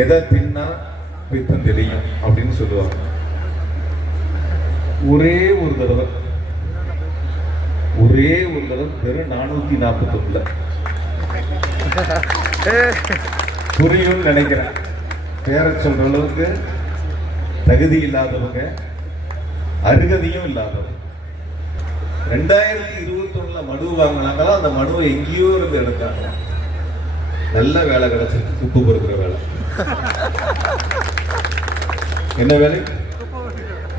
எதை தின்னா பித்தம் தெரியும் அப்படின்னு சொல்லுவாங்க. ஒரே ஒரு தடவை வெறும் 441 புரியும் நினைக்கிறேன். பேர சொல்ற அளவுக்கு தகுதி இல்லாதவங்க, அருகதையும் இல்லாதவங்க 2021 மனு வாங்கினாங்களா, அந்த மனுவை எங்கேயோ இருந்து எடுத்தாங்க. நல்ல வேலை கிடைச்சிருக்கு, குப்பு பொறுக்கிற வேலை. என்ன வேலை?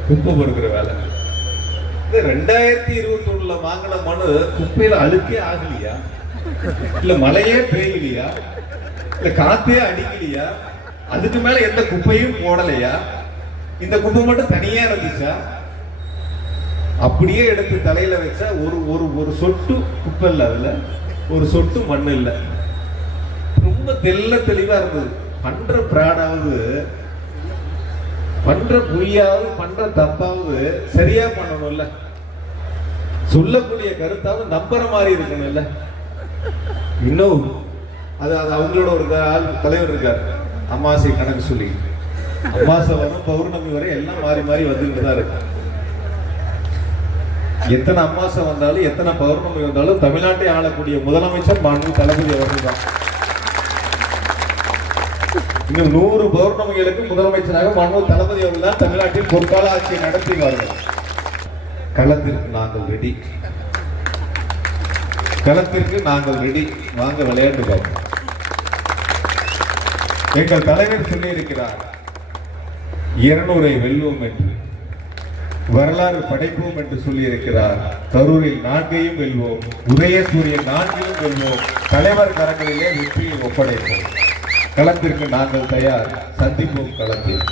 குப்பை பொறுக்கிற வேலை. 2021 வாங்கின மனு குப்பையில அழுக்கே ஆகலையா, இல்ல மழையே பெய்யலையா, இல்ல காத்தே அடிக்கலையா, அதுக்கு மேல எந்த குப்பையும் போடலையா, இந்த குப்பை மட்டும் தனியா இருந்துச்சா? அப்படியே எடுத்து தலையில வச்சா ஒரு சொட்டு குப்பை இல்ல, அதுல ஒரு சொட்டு மண் இல்ல. ரொம்ப தெளிவா இருந்தது. பண்ற பிராடாவது, பண்ற புரியாவது, பண்ற தப்பாவது சரியா பண்ணணும்ல, சொல்லக்கூடிய கருத்தாவது நம்புற மாதிரி இருக்கணும்ல. இன்னும் அது அவங்களோட ஒரு தலைவர் இருக்காரு, அமாவாசை கணக்கு சொல்லி. அமாவாசை வரும் பௌர்ணமி வரை எல்லாம் மாறி மாறி வந்துட்டு தான் இருக்கு. எத்தனை அமாவாசை வந்தாலும் எத்தனை பௌர்ணமி வந்தாலும் தமிழ்நாட்டை ஆளக்கூடிய முதலமைச்சர் மாண்பு தளபதி அவர்கள் தான். இன்னும் 100 பௌர்ணமிகளுக்கு முதலமைச்சராக மாண்பு தளபதி அவர்கள் தான் தமிழ்நாட்டில் பொற்கால ஆட்சியை நடத்துவார்கள். களத்திற்கு நாங்கள் ரெடி, களத்திற்கு நாங்கள் ரெடி. வாங்க விளையாட்டு பார்ப்போம். எங்கள் தலைவர் சொல்லி இருக்கிறார், 200 வெல்வோம் என்று, வரலாறு படைப்போம் என்று சொல்லி இருக்கிறார். கரூரில் 4ஐயும் வெல்வோம், உதயசூரியன் 4ஐயும் வெல்வோம், தலைவர் கரங்களிலே வெற்றியை ஒப்படைப்போம். களத்திற்கு நாங்கள் தயார், சந்திப்போம் களத்தில்.